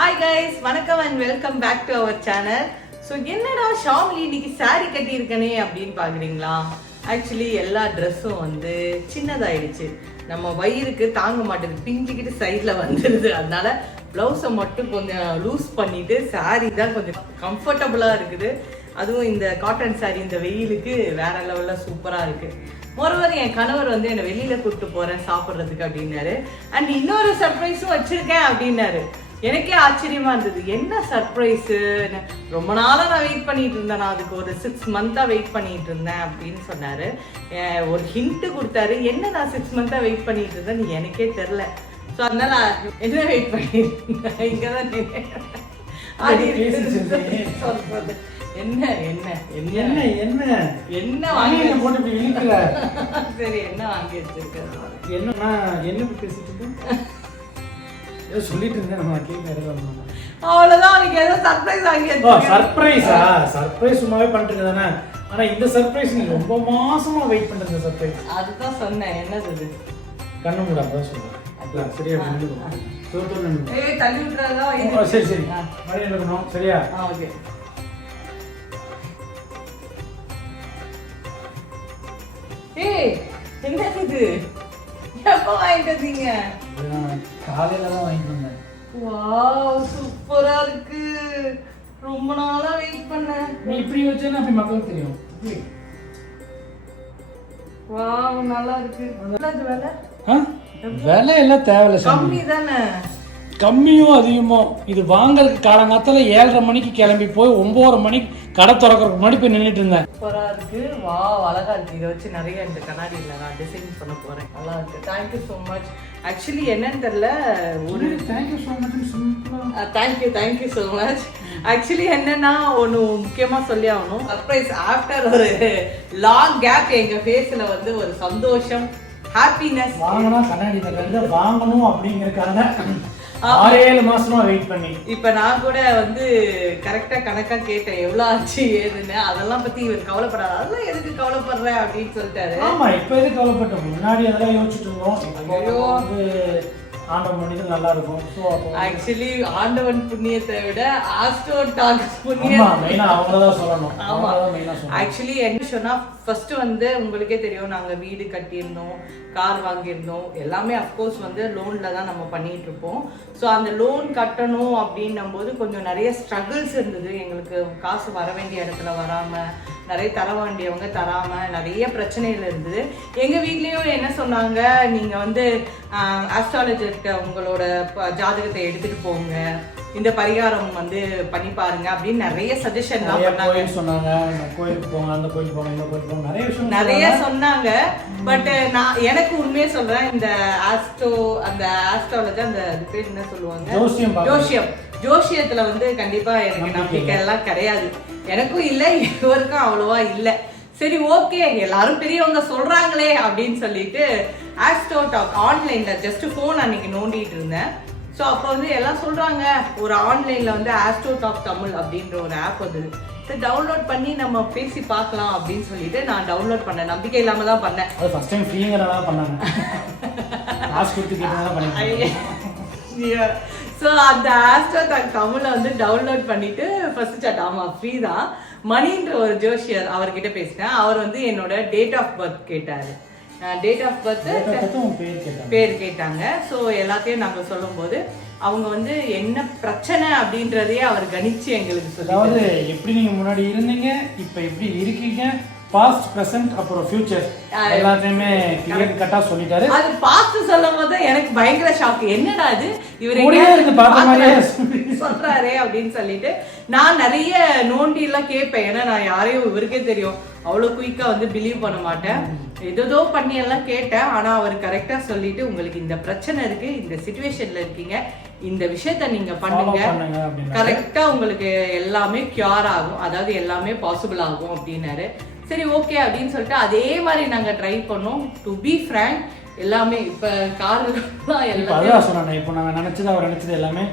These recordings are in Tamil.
Hi guys, வணக்கம் and welcome back to our channel. So என்னடா ஷாம்லி இன்னைக்கு saree கட்டி இருக்கனே அப்படினு பாக்குறீங்களா? Actually எல்லா Dressம் வந்து சின்னதாயிடுச்சு. நம்ம வயிறுக்கு தாங்க மாட்டேங்குது, பிஞ்சிக்கிட்டு சைடுல வந்துருது. அதனால ப்ளவுஸை மட்டும் கொஞ்சம் லூஸ் பண்ணிட்டு saree தான் கொஞ்சம் கம்ஃபர்டபுளா இருக்குது. அதுவும் இந்த காட்டன் saree இந்த வெயிலுக்கு வேற லெவல்ல சூப்பரா இருக்கு. மொரவர் என் கணவர் வந்து என்னை வெளியில கூப்பிட்டு போறேன் சாப்பிட்றதுக்கு அப்படின்னாரு. அண்ட் இன்னொரு சர்ப்ரைஸும் வச்சிருக்கேன் அப்படின்னாரு. எனக்கே ஆச்சரியமா இருந்தது, என்ன சர்ப்ரைஸு, ரொம்ப நாளா நான் வெயிட் பண்ணிட்டு இருந்தேன், நான் அதுக்கு ஒரு 6 மந்த்தா வெயிட் பண்ணிட்டு இருந்தேன் அப்படின்னு சொன்னாரு. ஒரு ஹிண்ட் கொடுத்தாரு, என்ன நான் 6 மந்த்தா வெயிட் பண்ணிட்டு இருந்தேன் எனக்கே தெரியல. ஸோ அதனால என்ன வெயிட் பண்ணிட்டு இங்கதான் சொல்றது. என்ன என்ன என்ன என்ன என்ன வாங்கி போட்டு இழுக்கிற? சரி, என்ன வாங்கி வச்சிருக்க? என்னன்னா என்ன பேசிட்டு இருக்கேன், ஏதோ சொல்லிட்டு இருந்தேன். நம்ம கேட்க அவ்வளவுதான். உனக்கு ஏதோ சர்ப்ரைஸ் வாங்கி வச்சிருக்க. சர்ப்ரைஸா? சர்ப்ரைஸ் சும்மாவே பண்ணிட்டு தானே. ஆனா இந்த சர்ப்ரைஸ் நீ ரொம்ப மாசமா வெயிட் பண்ற சர்ப்ரைஸ். அதுதான் சொன்னேன். என்னது இது? கண்ணு மூடாதான் சொல்றேன். அதான் சரியா பண்ணு. ஏய் தள்ளி விட்டுறதா? சரி சரி, மணி எடுக்கணும். சரியா? ஓகே. ஏய் என்ன இது? எப்போ வாங்கிட்டு வந்தீங்க? காலையில தான் வாங்கிட்டு வந்தேன். வாவ், சூப்பரா இருக்கு. ரொம்ப நாளா வெயிட் பண்ணேன். நீ இப்படி வச்சேன்னா அப்படி மக்களுக்கு தெரியும். வாவ், நல்லா இருக்கு. என்னது விலை? விலை எல்லாம் தேவையில்ல, கம்மி தானே. கம்மியும் அதிகமோ. இது வாங்கறதுக்கு காலங்காத்தால 7:30 மணிக்கு கிளம்பி போய் 9:30 மணிக்கு கடை திறக்கிறதுக்கு முன்னாடி போய் நின்றுட்டு இருந்தேன். சூப்பரா இருக்கு. வாவ், அழகா இருக்கு. இதை வச்சு நிறைய இந்த கண்ணாடியில் நான் டிசைன் பண்ண போறேன். நல்லா இருக்கு. Thank you so much. ஆக்சுவலி என்னன்னு தெரியல, ஒரு thank you so much. Thank you so much. Actually என்னன்னா ஒன்று முக்கியமாக சொல்லி ஆகணும். சர்ப்ரைஸ் ஆஃப்டர் ஒரு லாங் கேப் எங்கள் ஃபேஸில் வந்து ஒரு சந்தோஷம், ஹாப்பினஸ். வாங்கினா கண்ணாடி வாங்கணும் அப்படிங்கிறதுக்காக 6-7 மாசமா வெயிட் பண்ணி இப்ப நான் கூட வந்து கரெக்டா கணக்கா கேட்டேன் எவ்வளவு ஆச்சு ஏதுன்னு. அதெல்லாம் பத்தி இவர் கவலைப்படாது. அதெல்லாம் எதுக்கு கவலைப்படுற அப்படின்னு சொல்லிட்டாரு. ஆமா, இப்ப எதுக்கு கவலைப்பட்டோம்? முன்னாடி அதெல்லாம் யோசிச்சுட்டு இருந்தோம். ஆண்டவன் பண்ணிட்டு நல்லா இருக்கும். ஆக்சுவலி ஆண்டவன் புண்ணியத்தை விட ஆஸ்ட்ரோ டாக்ஸ் புண்ணியம் அவங்களதான் சொல்லணும். ஆமா, ஆக்சுவலி என்ன சொன்னா, ஃபர்ஸ்ட் வந்து உங்களுக்கே தெரியும், நாங்க வீடு கட்டியிருந்தோம், கார் வாங்கியிருந்தோம், எல்லாமே அஃப்கோர்ஸ் வந்து லோன்ல தான் நம்ம பண்ணிட்டு இருப்போம். ஸோ அந்த லோன் கட்டணும் அப்படின்னும் போது கொஞ்சம் நிறைய ஸ்ட்ரகிள்ஸ் இருந்தது. எங்களுக்கு காசு வர வேண்டிய இடத்துல வராம, நிறைய தர வேண்டியவங்க தராம, நிறைய பிரச்சனைகள் இருந்தது. எங்க வீட்லயும் என்ன சொன்னாங்க, நீங்க வந்து ஆஸ்ட்ராலஜர்கிட்ட உங்களோட ஜாதகத்தை எடுத்துட்டு போங்க, இந்த பரிகாரம் வந்து பண்ணி பாருங்க அப்படின்னு நிறைய சஜஷன்லாம் பண்ணாங்க. சொன்னாங்க, கோயிலுக்கு போங்க, அந்த கோயிலுக்கு போங்க, இந்த கோயிலுக்கு போங்க, நிறைய விஷயம் நிறைய சொன்னாங்க. பட் நான் எனக்கு உண்மையே சொல்றேன், இந்த ஆஸ்ட்ராலஜி அந்த பேர் என்ன சொல்லுவாங்க, ஜோசியத்துல வந்து கண்டிப்பா எனக்கு நம்பிக்கை எல்லாம் கிடையாது. எனக்கும் இல்ல, இவருக்கும் அவ்வளவா இல்ல. சரி ஓகே, எல்லாரும் பெரியவங்க சொல்றாங்களே அப்படின்னு சொல்லிட்டு ஆஸ்ட்ரோ டாக் ஆன்லைன்ல ஜஸ்ட் போன் அன்னைக்கு நோண்டிட்டு இருந்தேன். ஸோ அப்போ வந்து எல்லாம் சொல்றாங்க, ஒரு ஆன்லைன்ல வந்து ஆஸ்ட்ரோ டாக் தமிழ் அப்படின்ற ஒரு ஆப் வந்தது. சரி டவுன்லோட் பண்ணி நம்ம பேசி பார்க்கலாம் அப்படின்னு சொல்லிட்டு நான் டவுன்லோட் பண்ணேன். நம்பிக்கை இல்லாம தான் பண்ணேன். அது ஃபர்ஸ்ட் டைம் ஃப்ரீங்கறனால பண்ணாங்க. காசு கொடுத்து கேட்டனால பண்ணாங்க. ஸோ அந்த ஆஸ்ட்ரோ டாக் தமிழை வந்து டவுன்லோட் பண்ணிட்டு ஃபர்ஸ்ட் சாட், ஆமா ஃப்ரீ தான், மணின்ற ஒரு ஜோஷியர் அவர்கிட்ட பேசினேன். அவர் வந்து என்னோட டேட் ஆஃப் பர்த் கேட்டாரு. டேட் ஆஃப் பர்த் பேர் கேட்டாங்க. ஸோ எல்லாத்தையும் நாங்கள் சொல்லும் போது அவங்க வந்து என்ன பிரச்சனை அப்படின்றதையே அவர் கணிச்சு எங்களுக்கு சொல்லி, அதாவது எப்படி நீங்க முன்னாடி இருந்தீங்க, இப்போ எப்படி இருக்கீங்க, பாஸ்ட் பிரசன்ட் அப்புறம் ஃபியூச்சர் எல்லாத்தையுமே கிளியர் கட்டா சொல்லிட்டாரு. அது பாஸ்ட் சொல்லும் போது எனக்கு பயங்கர ஷாக், என்னடா இது இவரு சொல்றாரே அப்படின்னு சொல்லிட்டு நான் நிறைய நோண்டி எல்லாம் கேட்பேன். ஏன்னா நான் யாரையும் இவருக்கே தெரியும் அவ்வளவு குயிக்கா வந்து பிலீவ் பண்ண மாட்டேன். ஏதோ பண்ணி எல்லாம் கேட்டேன். ஆனா அவர் கரெக்டா சொல்லிட்டு, உங்களுக்கு இந்த பிரச்சனை இருக்கு, இந்த சிச்சுவேஷன்ல இருக்கீங்க, இந்த விஷயத்த நீங்க பண்ணுங்க, கரெக்டா உங்களுக்கு எல்லாமே கியூர் ஆகும், அதாவது எல்லாமே பாசிபிள் ஆகும் அப்படின்னாரு. சரி ஓகே அப்படின்னு சொல்லிட்டு அதே மாதிரி நாங்க ட்ரை பண்ணோம். டு பி ஃப்ராங்க் எல்லாமே இப்ப கார்லாம் எல்லாம் சொன்னாங்க. இப்போ நாங்க நினைச்சது அவர் நினைச்சது எல்லாமே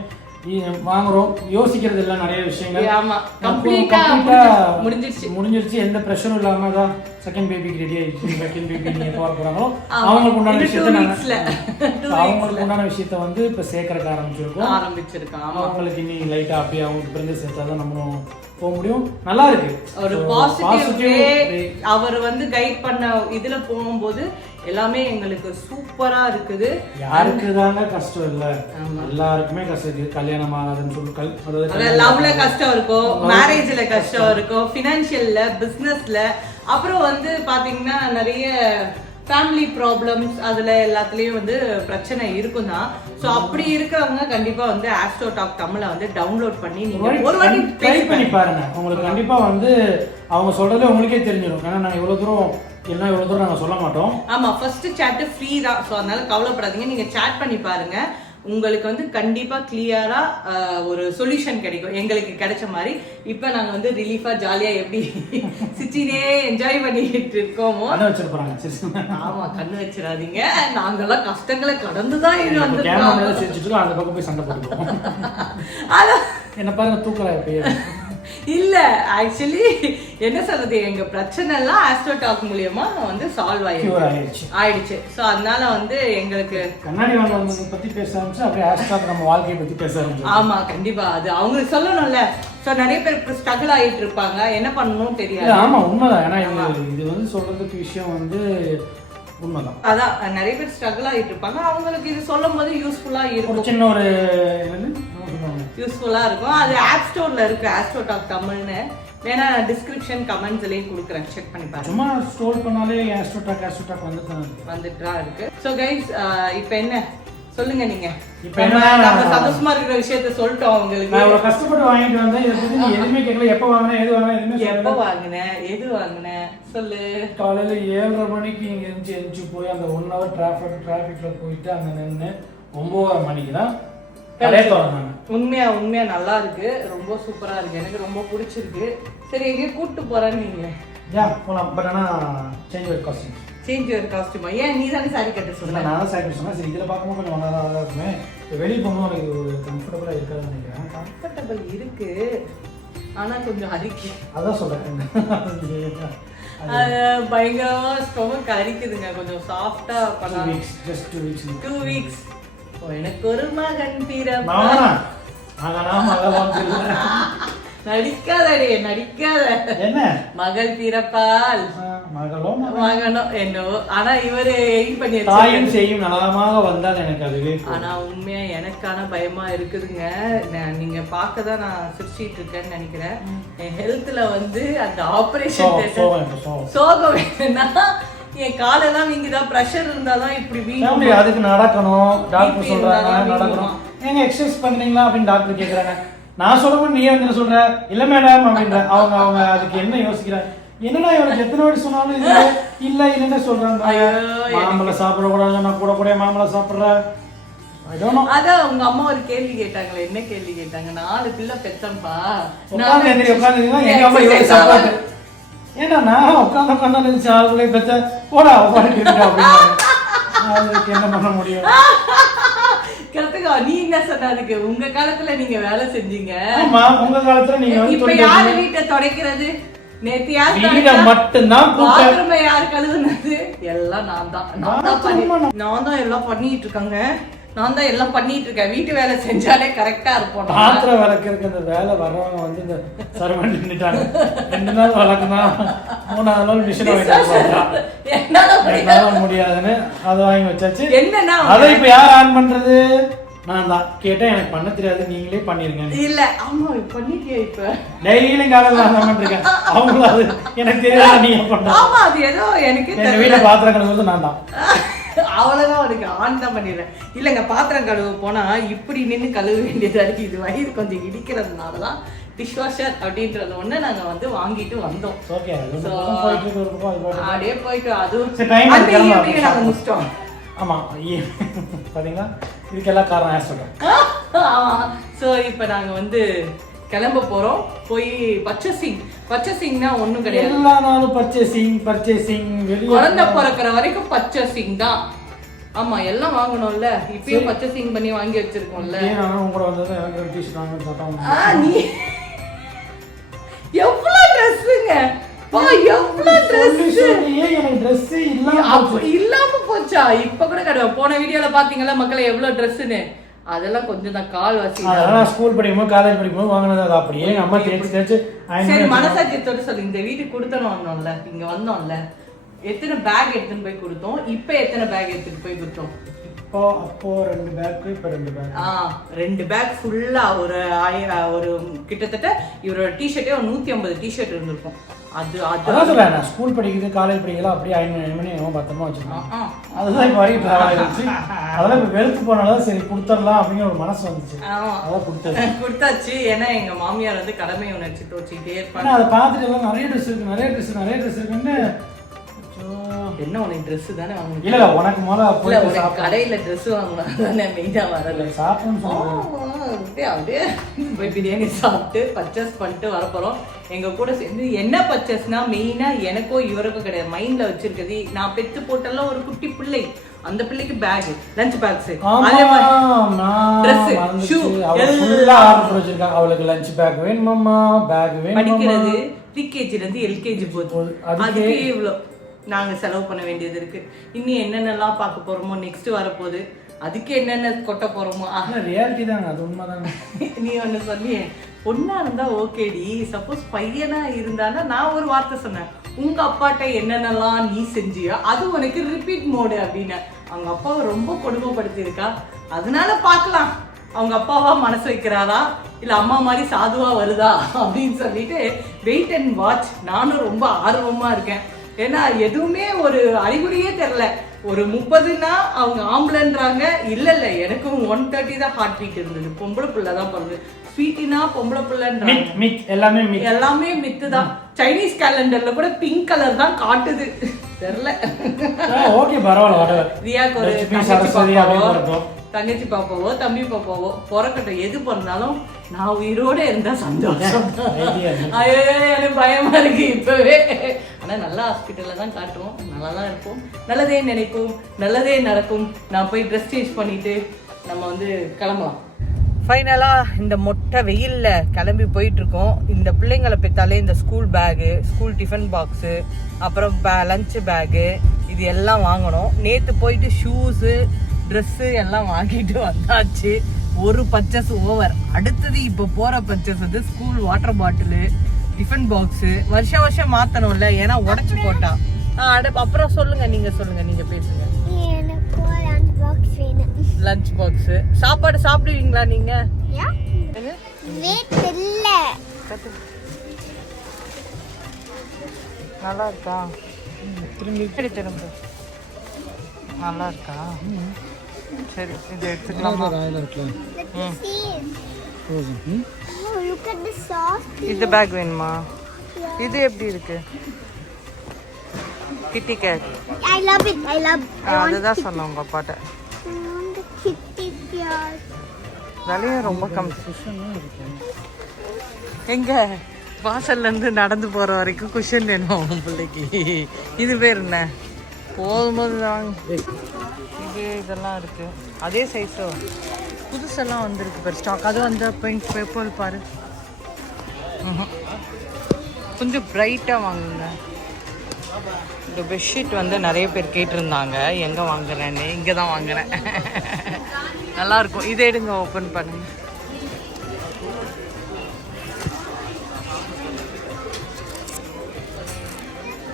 வாங்குறோம், யோசிக்கிறது இல்லை நிறைய விஷயங்கள். ஆமா, கம்ப்ளீட்டா முடிஞ்சிருச்சு. எந்த பிரஷரும் இல்லாம தான் செகண்ட் பேபிக்கு ரெடி ஆயிடுச்சு. செகண்ட் பேபி நீங்க போக போறாங்களோ அவங்களுக்கு உண்டான விஷயத்த வந்து இப்ப சேர்க்கறக்க ஆரம்பிச்சிருக்கோம். அவங்களுக்கு இனி லைட்டா அப்படியே அவங்களுக்கு பிறந்து சேர்த்தாதான் நம்மளும் போக முடியும். நல்லா இருக்கு, ஒரு பாசிட்டிவ். அவர் வந்து கைட் பண்ண இதுல போகும்போது எல்லாமே எங்களுக்கு சூப்பரா இருக்குது. யாருக்கு தாங்க கஷ்டம் இல்ல, எல்லாருக்குமே கஷ்டம் இருக்கு. கல்யாணம் ஆகாதுன்னு சொல்லி லவ்ல கஷ்டம் இருக்கும், மேரேஜ்ல கஷ்டம் இருக்கும், ஃபினான்ஷியல்ல, பிசினஸ்ல, அப்புறம் வந்து பாத்தீங்கன்னா நிறைய ஃபேமிலி ப்ராப்ளம்ஸ், அதுல எல்லாத்துலயும் வந்து பிரச்சனை இருக்கும் தான். ஸோ அப்படி இருக்கிறவங்க கண்டிப்பா வந்து ஆஸ்ட்ரோ டாக் தமிழை வந்து டவுன்லோட் பண்ணி நீங்க ஒரு வாட்டி ட்ரை பண்ணி பாருங்க. உங்களுக்கு கண்டிப்பா வந்து அவங்க சொல்றதே உங்களுக்கே தெரிஞ்சிடும். ஏன்னா நாங்கள் இவ்வளவு தூரம் நாங்கள் சொல்ல மாட்டோம். ஆமா, ஃபர்ஸ்ட் சாட் ஃப்ரீ தான். ஸோ அதனால கவலைப்படாதீங்க, நீங்க சாட் பண்ணி பாருங்க. உங்களுக்கு வந்து கண்டிப்பா கிளியரா ஒரு சொல்யூஷன் கிடைக்கும். எங்களுக்கு கிடைச்ச மாதிரி இப்ப நாங்க வந்து ரிலீஃபா ஜாலியா எப்படி சிச்சினே என்ஜாய் பண்ணிட்டு இருக்கோமோ. ஆமா, கண்ணு வச்சிடாதீங்க, நாங்கெல்லாம் கஷ்டங்களை கடந்துதான் இது வந்து அந்த பக்கம் போய் சண்டை போட்டுருக்கோம். என்ன பாருங்க, தூக்கல இல்ல, ஆக்சுவலி என்ன சொல்றது, எங்க பிரச்சனை எல்லாம் ஆஸ்ட்ரோ டாக் மூலியமா வந்து சால்வ் ஆயிடுச்சு. சோ அதனால வந்து எங்களுக்கு கண்ணாடி வாங்குறத பத்தி பேச ஆரம்பிச்சு அப்படியே ஆஸ்ட்ரோ நம்ம வாழ்க்கையை பத்தி பேச ஆரம்பிச்சு. ஆமா, கண்டிப்பா அது அவங்களுக்கு சொல்லணும்ல. சோ நிறைய பேர் ஸ்ட்ரகிள் ஆயிட்டு இருப்பாங்க, என்ன பண்ணணும்னு தெரியாது. ஆமா, உண்மைதான். ஏன்னா இது வந்து சொல்றதுக்கு விஷயம் வந்து உண்மைதான். அதான் நிறைய பேர் ஸ்ட்ரகிள் ஆயிட்டு இருப்பாங்க, அவங்களுக்கு இது சொல்லும் போது யூஸ்ஃபுல்லா இருக்கும். சின்ன ஒரு யூஸ்ஃபுல்லா இருக்கும். அது ஆப் ஸ்டோர்ல இருக்கு, ஆஸ்ட்ரோ டாக் தமிழ்னு. வேணா டிஸ்கிரிப்ஷன் கமெண்ட்ஸ்லயும் கொடுக்குறேன், செக் பண்ணி பாருங்க. சும்மா ஸ்க்ரோல் பண்ணாலே ஆஸ்ட்ரோ டாக் வந்துட்டா இருக்கு. சோ கைஸ், இப்போ என்ன சொல்லுங்க நீங்க? இப்போ என்ன சந்தோஷமா இருக்கிற விஷயத்தை சொல்லிட்டோம் உங்களுக்கு. நான் இவ்வளவு கஷ்டப்பட்டு வாங்கிட்டு வந்தேன், இத பத்தி நீ எதுவுமே கேட்கல. எப்ப வாங்குனே, எது வாங்குனே, எது வாங்குனே சொல்லு. காலையில 7:30 மணிக்கு இங்க எஞ்சி போய் அந்த 1 hour டிராஃபிக்ல போயிட்டு அங்க நின்று 9:30 மணிக்கு தான் உண்மையா நல்லா இருக்கு, ரொம்ப சூப்பரா இருக்கு, எனக்கு ரொம்ப பிடிச்சிருக்கு. சரி, எங்க கூட்டு போறேன்னு நீங்க போலாம். பட் ஆனா சேஞ்ச் யுவர் காஸ்டியூமா? ஏன் நீ தானே சாரி கட்ட சொன்ன? நான் தான் சாரி கட்ட சொன்னேன். சரி, இதுல பார்க்கும்போது கொஞ்சம் நல்லா இருக்குமே, வெளியே போகும்போது எனக்கு ஒரு கம்ஃபர்டபுளா இருக்காதுன்னு நினைக்கிறேன். கம்ஃபர்டபுள் இருக்கு, ஆனா கொஞ்சம் அரிக்கு. அதான் சொல்றேன், பயங்கரமா ஸ்டொமக் அரிக்குதுங்க. கொஞ்சம் சாஃப்டா பண்ணலாம். Just 2 weeks. எனக்கு ஒரு மகன் பிறப்பா. நடிக்காதே, நடிக்காத. என்ன மகள் பிறப்பால் மகனோ என்னவோ. ஆனா இவரு எயிம் பண்ணி தாயும் செய்யும் நலமாக வந்தால் எனக்கு அதுவே. ஆனா உண்மையா எனக்கான பயமா இருக்குதுங்க. நீங்க பார்க்கதான் நான் சிரிச்சிட்டு இருக்கேன்னு நினைக்கிறேன். என் ஹெல்த்ல வந்து அந்த ஆபரேஷன் சோகம் வேணும்னா என் காலெல்லாம் வீங்கிதான், பிரஷர் இருந்தாதான் இப்படி வீங்க. அதுக்கு நடக்கணும், டாக்டர் சொல்றாங்க நடக்கணும். ஏங்க எக்ஸசைஸ் பண்றீங்களா அப்படின்னு டாக்டர் கேக்குறாங்க. நான் சொல்லும்போது நீ வந்து சொல்ற இல்ல மேடம் அப்படின்ற. அவங்க அதுக்கு என்ன யோசிக்கிறாங்க, என்னடா இவனுக்கு எத்தனை வாட்டி சொன்னாலும் இல்ல இல்லன்னு சொல்றாங்க. மாம்பழம் சாப்பிட கூடாது, நான் கூட மாம்பழம் சாப்பிடுறேன். அதான் உங்க அம்மா ஒரு கேள்வி கேட்டாங்களே, என்ன கேள்வி கேட்டாங்க? 4 பிள்ளை பெத்தம்பா, உட்காந்து எங்க அம்மா இவரு சாப்பாடு. ஏன்னா நான் உட்காந்து சாப்பிட பெத்த போடா அதுக்கு என்ன பண்ண முடியும்? நீ என்ன சொன்ன? அதுக்கு உங்க காலத்துல நீங்க வேலை செஞ்சீங்க. ஆமா, உங்க காலத்துல நீங்க இப்ப யாரு வீட்டை துடைக்கிறது? நேத்து யாரு மட்டும்தான் பாத்ரூமை யாரு கழுவுனது? எல்லாம் நான் தான் எல்லாம் பண்ணிட்டு இருக்காங்க. நான் தான் எல்லாம் பண்ணிட்டு இருக்கேன். வீட்டு வேலை செஞ்சாலே கரெக்டா இருப்போம். பாத்திரம் விளக்குறதுக்கு அந்த வேலை வர்றவங்க வந்து இந்த சர்வெண்ட் நின்னுட்டாங்க. 2 நாள் வளர்க்குனா 3ஆவது நாள் மிஷின் என்னால முடியாதுன்னு அதை வாங்கி வச்சாச்சு. என்னன்னா அதை இப்ப யார் ஆன் பண்றது? நான் தான் கேட்டேன், எனக்கு பண்ண தெரியாது, நீங்களே பண்ணிருங்க. இல்ல, ஆமா பண்ணிட்டியா? இப்ப டெய்லியும் காலையில நான் பண்ணிருக்கேன். அவங்களும் அது எனக்கு தெரியாது, நீங்க பண்ண. ஆமா, அது ஏதோ எனக்கு வீட்டுல பாத்திரம் கழுவுறது நான் தான். அவ்வளவுதான், அவருக்கு ஆன் தான் பண்ணிடுறேன். இல்லைங்க, பாத்திரம் கழுவு போனா இப்படி நின்று கழுவ வேண்டியதா இருக்கு. இது வயிறு கொஞ்சம் இடிக்கிறதுனாலதான் டிஷ் வாஷர் அப்படின்றது ஒண்ணு நாங்க வந்து வாங்கிட்டு வந்தோம். அப்படியே போயிட்டு அதுவும் நாங்க முடிச்சிட்டோம். ஆமா, பாத்தீங்களா, இதுக்கெல்லாம் காரணம் சொல்றேன். சோ இப்ப நாங்க வந்து கிளம்ப போறோம். போய் பர்ச்சேசிங்னா ஒண்ணும் கிடையாது. எல்லா நாளும் பர்ச்சேசிங் வெளிய குழந்தை பிறக்கிற வரைக்கும் பர்ச்சேசிங் தான். ஆமா எல்லாம் வாங்கணும்ல, இப்பயும் பர்ச்சேசிங் பண்ணி வாங்கி வச்சிருக்கோம்ல. உங்க கூட வந்தது எனக்கு டீ-ஷர்ட் வாங்க நீ எவ்வளவு ட்ரெஸ்ஸுங்க பா, எவ்வளவு ட்ரெஸ் எனக்கு ட்ரெஸ் இல்லாம போச்சா? இப்ப கூட கிடையாது. போன வீடியோல பாத்தீங்களா மக்களே எவ்வளவு ட்ரெஸ்ஸுன்னு? அதெல்லாம் கொஞ்சம் தான் கால்வாசி. அதெல்லாம் ஸ்கூல் படிக்கும்போது காலேஜ் படிக்கும்போது வாங்கினது. அது அப்படியே அம்மா தேய்ச்சி சரி மனசாட்சியத்தோட சொல்லு, இந்த வீட்டுக்கு கொடுத்தோம் வந்தோம்ல, இங்க வந்தோம்ல, எத்தனை பேக் எடுத்துன்னு போய் கொடுத்தோம்? இப்ப எத்தனை பேக் எடுத்துட்டு போய் கொடுத்தோம்? அப்போ 2 பேக், இப்ப 2 பேக். 2 பேக் ஃபுல்லா ஒரு கிட்டத்தட்ட இவரோட டிஷர்ட்டே ஒரு 150 டிஷர்ட் இருந்திருக்கும். அதான் சொல்றேன், ஸ்கூல் படிக்கிறது காலேஜ் படிக்கலாம் அப்படியே 5 மணி பத்திரமா வச்சிருக்கோம். அதுதான் இப்போ வரைக்கும் ட்ராவல் ஆகிடுச்சு. அதெல்லாம் இப்போ வெளுத்து போனாலும் சரி கொடுத்துடலாம் அப்படிங்கிற ஒரு மனசு வந்துச்சு. அதான் கொடுத்தாச்சு. ஏன்னா எங்க மாமியார் வந்து கடமை உணர்ச்சி தோச்சிக்கிட்டே இருப்பாங்க. அதை பார்த்துட்டு எல்லாம் நிறைய ட்ரெஸ் இருக்குன்னு என்ன உனக்கு ட்ரெஸ் தானே வாங்கணும்? இல்ல உனக்கு முதல்ல கடையில ட்ரெஸ் வாங்கணும் தானே மெயினா வரல. அப்படியே போய் பிரியாணி சாப்பிட்டு பர்ச்சேஸ் பண்ணிட்டு வரப்போறோம். எங்க கூட சேர்ந்து என்ன பர்ச்சேஸ்னா மெயினா எனக்கும் இவருக்கும் கிடையாது, மைண்ட்ல வச்சிருக்கிறது. நான் பெத்து போட்டெல்லாம் ஒரு குட்டி பிள்ளை, அந்த பிள்ளைக்கு bag, lunch bags, dress, shoe எல்லாம் ஆர்டர் வச்சிருக்காங்க. அவளுக்கு லஞ்ச் பேக் வேணுமாமா, பேக் வேணும். படிக்கிறது ப்ரீகேஜில இருந்து எல்கேஜி போகுது. அதுக்கே இவ்வளோ நாங்க செலவு பண்ண வேண்டியது இருக்கு. இன்னும் என்னென்னலாம் பார்க்க போறோமோ, நெக்ஸ்ட் வரப்போகுது, அதுக்கு என்னென்ன கொட்ட போறோமோ. ரியாலிட்டி தாங்க, அது உண்மைதாங்க. நீ ஒன்று சொன்னியே, பொண்ணா இருந்தா ஓகேடி, சப்போஸ் பையனா இருந்தானா நான் ஒரு வார்த்தை சொன்னேன், உங்க அப்பாட்ட என்னென்னலாம் நீ செஞ்சியோ அது உனக்கு ரிப்பீட் மோடு அப்படின்னு. அவங்க அப்பாவை ரொம்ப கொடுமைப்படுத்தியிருக்கா, அதனால பார்க்கலாம் அவங்க அப்பாவா மனசு வைக்கிறாரா இல்ல அம்மா மாதிரி சாதுவா வருதா அப்படின்னு சொல்லிட்டு வெயிட் அண்ட் வாட்ச். நானும் ரொம்ப ஆர்வமா இருக்கேன். ஏன்னா எதுவுமே ஒரு அறிகுறியே தெரியல. ஒரு 30னா அவங்க ஆம்பளைன்றாங்க. இல்ல எனக்கும் 130 தான் ஹார்ட் பீட் இருந்தது. பொம்பளை பிள்ளை தான் பிறந்தது. ஸ்வீட்டினா பொம்பளை பிள்ளைன்றாங்க. எல்லாமே மித்து தான். சைனீஸ் கேலண்டர்ல கூட பிங்க் கலர் தான் காட்டுது. தெரியல. ஓகே பரவாயில்ல. ரியாக்கு ஒரு தங்கச்சி பாப்பாவோ தம்பி பாப்பாவோ பிறக்கட்டும், எது பிறந்தாலும் நான் உயிரோட இருந்தா சந்தோஷம். ஐயோ எனக்கு பயமா இருக்கு இப்பவே. ஆனா நல்ல ஹாஸ்பிட்டல்ல தான் காட்டுவோம், நல்லா தான் இருப்போம், நல்லதே நினைப்போம், நல்லதே நடக்கும். நான் போய் ட்ரெஸ் சேஞ்ச் பண்ணிட்டு நம்ம வந்து கிளம்பலாம். ஃபைனலா இந்த மொட்டை வெயில்ல கிளம்பி போயிட்டு இருக்கோம். இந்த பிள்ளைங்களை பெற்றாலே இந்த school bag, school tiffin box, அப்புறம் லஞ்ச் பேகு, இது எல்லாம் வாங்கணும். நேற்று போயிட்டு ஷூஸு ட்ரெஸ்ஸு எல்லாம் வாங்கிட்டு வந்தாச்சு. ஒரு பர்ச்சேஸ் ஓவர். அடுத்தது இப்போ போகிற பர்ச்சேஸ் வந்து school water bottle, tiffin box. வருஷம் மாற்றணும்ல, ஏன்னா உடச்சி போட்டா. அப்புறம் சொல்லுங்க, நீங்க சொல்லுங்க, நீங்க பேசுங்க. Lunch box. சாப்பாடு சாப்பிடுவீங்களா நீங்க? நல்லா இருக்கா? திரும்ப நல்லா இருக்கா? சரி இது எடுத்துக்கலாமா? இது பேக் வேணுமா? இது எப்படி இருக்கு? கிட்டி கேட். I love it. அதுதான் சொன்னேன் உங்க அப்பாட்ட. விலையும் ரொம்ப கம்மி. எங்க வாசல்ல இருந்து நடந்து போற வரைக்கும் குஷன் வேணும் உன் பிள்ளைக்கு. இது பேர் என்ன? போகும்போது வாங்க. இதெல்லாம் இருக்கு, அதே சைஸோ புதுசெல்லாம் வந்திருக்கு பாரு ஸ்டாக். அது வந்து பிங்க் பேப்பர் பாரு, கொஞ்சம் பிரைட்டாக வாங்குங்க. இந்த பெட்ஷீட் வந்து நிறைய பேர் கேட்டிருந்தாங்க எங்கே வாங்குறேன்னு. இங்கே தான் வாங்குறேன். நல்லாயிருக்கும். இதை எடுங்க, ஓப்பன் பண்ணுங்க.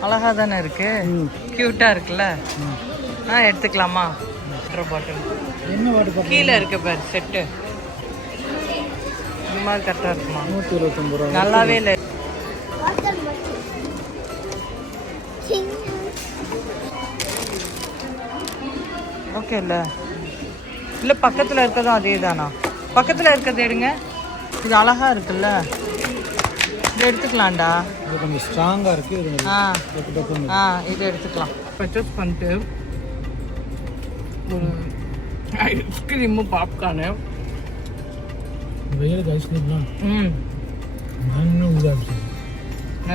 அழகாக தானே இருக்கு, க்யூட்டாக இருக்குல்ல. எடுத்துக்கலாமா? வாட்டர் பாட்டில் என்ன வாட்டர் பாட்டில் கீழே இருக்கு பாரு செட்டு. இந்த மாதிரி கரெக்டாக இருக்குமா? 129 ரூபா. நல்லாவே இல்லை. ஓகே இல்லை பக்கத்தில் இருக்கிறதும் அதே தானா? பக்கத்தில் இருக்கிறது எடுங்க. இது அழகா இருக்குல்ல, இது எடுத்துக்கலாம்டா. இது கொஞ்சம் ஸ்ட்ராங்காக இருக்கு. இது எடுத்துக்கலாம். பர்ச்சேஸ் பண்ணிட்டு ஒரு ஐஸ்கிரீமு பாப்கார்னு. வெயிலுக்கு ஐஸ்கிரீம்லாம்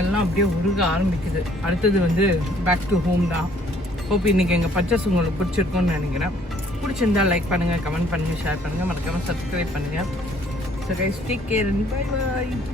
எல்லாம் அப்படியே உருக ஆரம்பிக்குது. அடுத்தது வந்து பேக் டு ஹோம் தான். ஹோப் இன்னைக்கு எங்கள் பர்ச்சேஸ் உங்களுக்கு பிடிச்சிருக்கும்னு நினைக்கிறேன். பிடிச்சிருந்தா லைக் பண்ணுங்கள், கமெண்ட் பண்ணுங்கள், ஷேர் பண்ணுங்கள், மறக்காமல் சப்ஸ்கிரைப் பண்ணுங்கள். So guys, take care and bye bye.